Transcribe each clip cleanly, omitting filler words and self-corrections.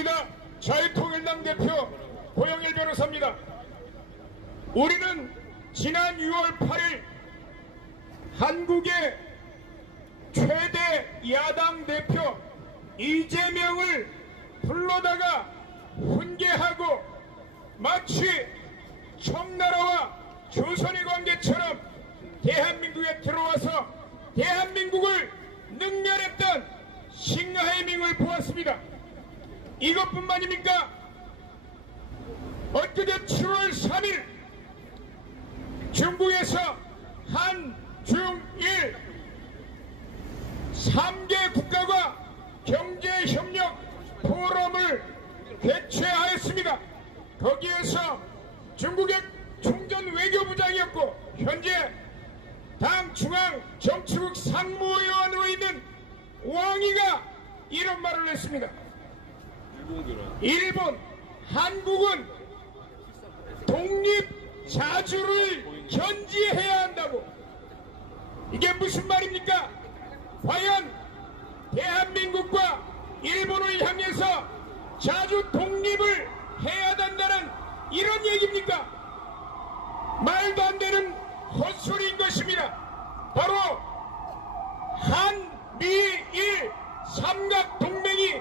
반갑습니다. 자유통일당 대표 고영일 변호사입니다. 우리는 지난 6월 8일 한국의 최대 야당 대표 이재명을 불러다가 훈계하고 마치 청나라와 조선의 관계처럼 대한민국에 들어와서 대한민국을 능멸했던 싱하이밍을 보았습니다. 이것뿐만입니까? 엊그제 7월 3일 중국에서 한중일 3개 국가가 경제협력 포럼을 개최하였습니다. 거기에서 중국의 총전 외교부장이었고 현재 당 중앙 정치국 상무위원으로 있는 왕이가 이런 말을 했습니다. 일본, 한국은 독립자주를 견지해야 한다고. 이게 무슨 말입니까? 과연 대한민국과 일본을 향해서 자주 독립을 해야 된다는 이런 얘기입니까? 말도 안 되는 헛소리인 것입니다. 바로 한미일 삼각동맹이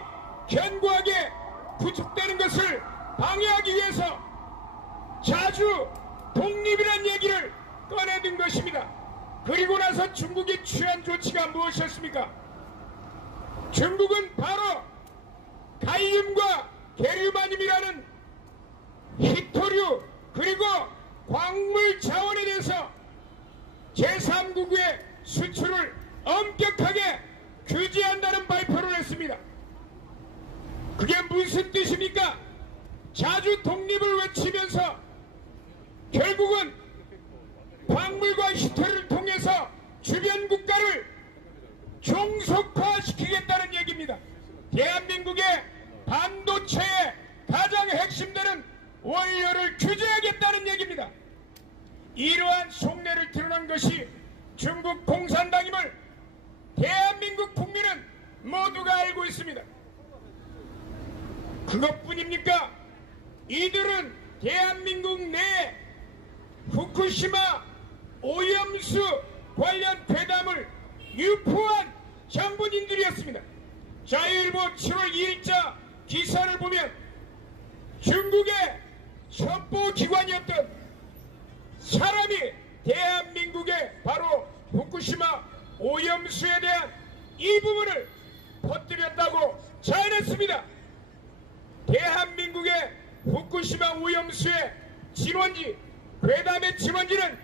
견고하게 구축되는 것을 방해하기 위해서 자주 독립이라는 얘기를 꺼내든 것입니다. 그리고 나서 중국이 취한 조치가 무엇이었습니까? 중국은 바로 갈륨과 게르마늄이라는 히토류 그리고 광물 자원에 대해서 제3국의 수출을 엄격하게 규제한다는 발표를 했습니다. 그게 무슨 뜻입니까? 자주 독립을 외치면서 결국은 광물과 히토류를 통해서 주변 국가를 종속화시키겠다는 얘기입니다. 대한민국의 반도체의 가장 핵심되는 원료를 규제하겠다는 얘기입니다. 이러한 속내를 드러난 것이 중국 공산당임을 대한민국 국민은 모두가 알고 있습니다. 그것뿐입니까? 이들은 대한민국 내에 후쿠시마 오염수 관련 괴담을 유포한 정부인들이었습니다. 자유일보 7월 2일자 기사를 보면 중국의 첩보기관이었던 사람이 대한민국의 바로 후쿠시마 오염수에 대한 이 부분을 퍼뜨렸다고 자인했습니다. 대한민국의 후쿠시마 오염수의 진원지, 괴담의 진원지는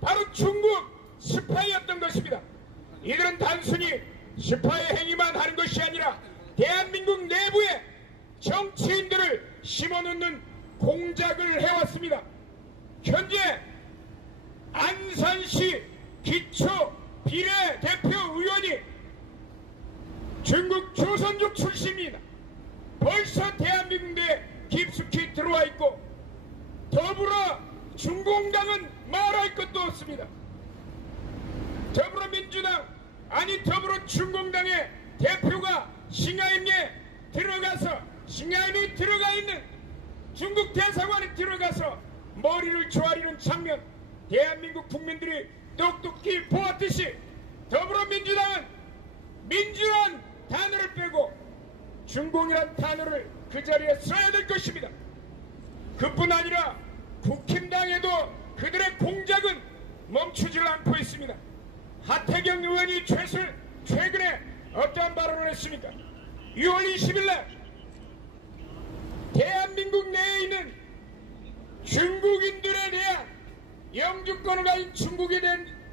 바로 중국 스파이였던 것입니다. 이들은 단순히 스파이 행위만 하는 것이 아니라 대한민국 내부에 정치인들을 심어놓는 공작을 해왔습니다. 현재 안산시 기초 비례대표 의원이 중국 조선족 출신입니다. 벌써 대한민국 내에 깊숙이 들어와 있고 더불어 중공당은 말할 것도 없습니다. 더불어민주당 아니 더불어 중공당의 대표가 싱하이밍에 들어가서 싱하이밍에 들어가 있는 중국 대사관에 들어가서 머리를 조아리는 장면 대한민국 국민들이 똑똑히 보았듯이 더불어민주당은 민주란 단어를 빼고 중공이란 단어를 그 자리에 써야 될 것입니다. 그뿐 아니라 국힘당에도 그들의 공작은 멈추질 않고 있습니다. 하태경 의원이 최근에 어떠한 발언을 했습니까? 6월 20일 날 대한민국 내에 있는 중국인들에 대한 영주권을 가진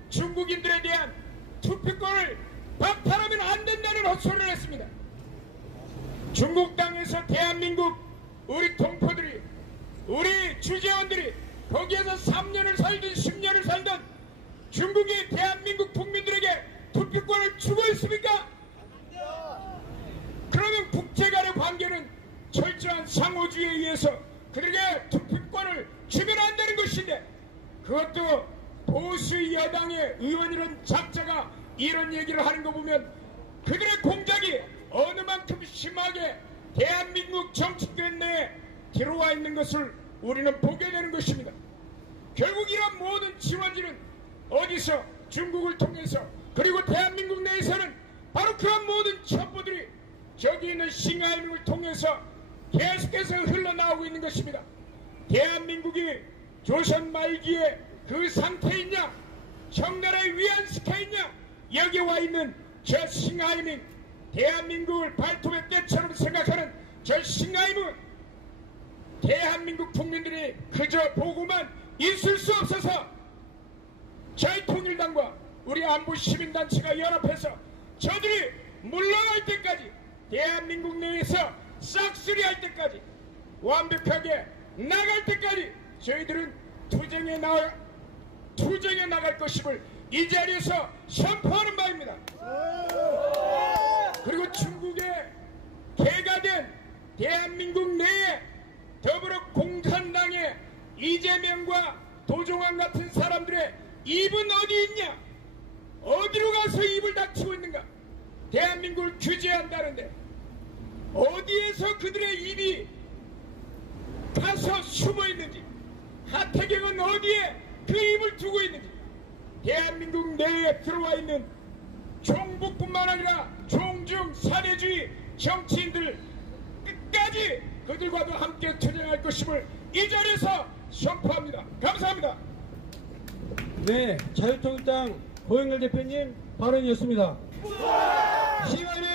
중국인들에 대한 투표권을 박탈하면 안 된다는 헛소리를 했습니다. 중국 땅에서 대한민국 우리 동포들이 우리 주재원들이 거기에서 3년을 살든 10년을 살든 중국이 대한민국 국민들에게 투표권을 주고 있습니까? 그러면 국제 간의 관계는 철저한 상호주의에 의해서 그들에게 투표권을 주면 안 되는 것인데 그것도 보수 여당의 의원이란 작자가 이런 얘기를 하는 거 보면 그들의 공작이 어느 만큼 심하게 대한민국 들어와 있는 것을 우리는 보게 되는 것입니다. 결국 이런 모든 지원지는 어디서 중국을 통해서 그리고 대한민국 내에서는 바로 그런 모든 첩보들이 저기 있는 싱하이밍을 통해서 계속해서 흘러나오고 있는 것입니다. 대한민국이 조선 말기에 그 상태에 있냐, 청나라의 위안시켜 있냐, 여기 와 있는 저 싱하이밍, 대한민국을 발톱의 때처럼 생각하는 저 싱하이밍은 대한민국 국민들이 그저 보고만 있을 수 없어서 저희 통일당과 우리 안보 시민단체가 연합해서 저들이 물러날 때까지, 대한민국 내에서 싹쓸이할 때까지, 완벽하게 나갈 때까지 저희들은 투쟁에 나갈 것임을 이 자리에서 선포하는 바입니다. 그리고 중국의 개가된 대한민국 내에 더불어 공산당의 이재명과 도종환 같은 사람들의 입은 어디 있냐? 어디로 가서 입을 닥치고 있는가? 대한민국을 규제한다는데 어디에서 그들의 입이 가서 숨어 있는지, 하태경은 어디에 그 입을 두고 있는지, 대한민국 내에 들어와 있는 종북뿐만 아니라 종중 사대주의 정치인들 끝까지 그들과도 함께 투쟁할 것임을 이 자리에서 선포합니다. 감사합니다. 네, 자유통일당 고영렬 대표님 발언이었습니다. 시간이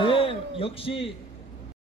네, 역시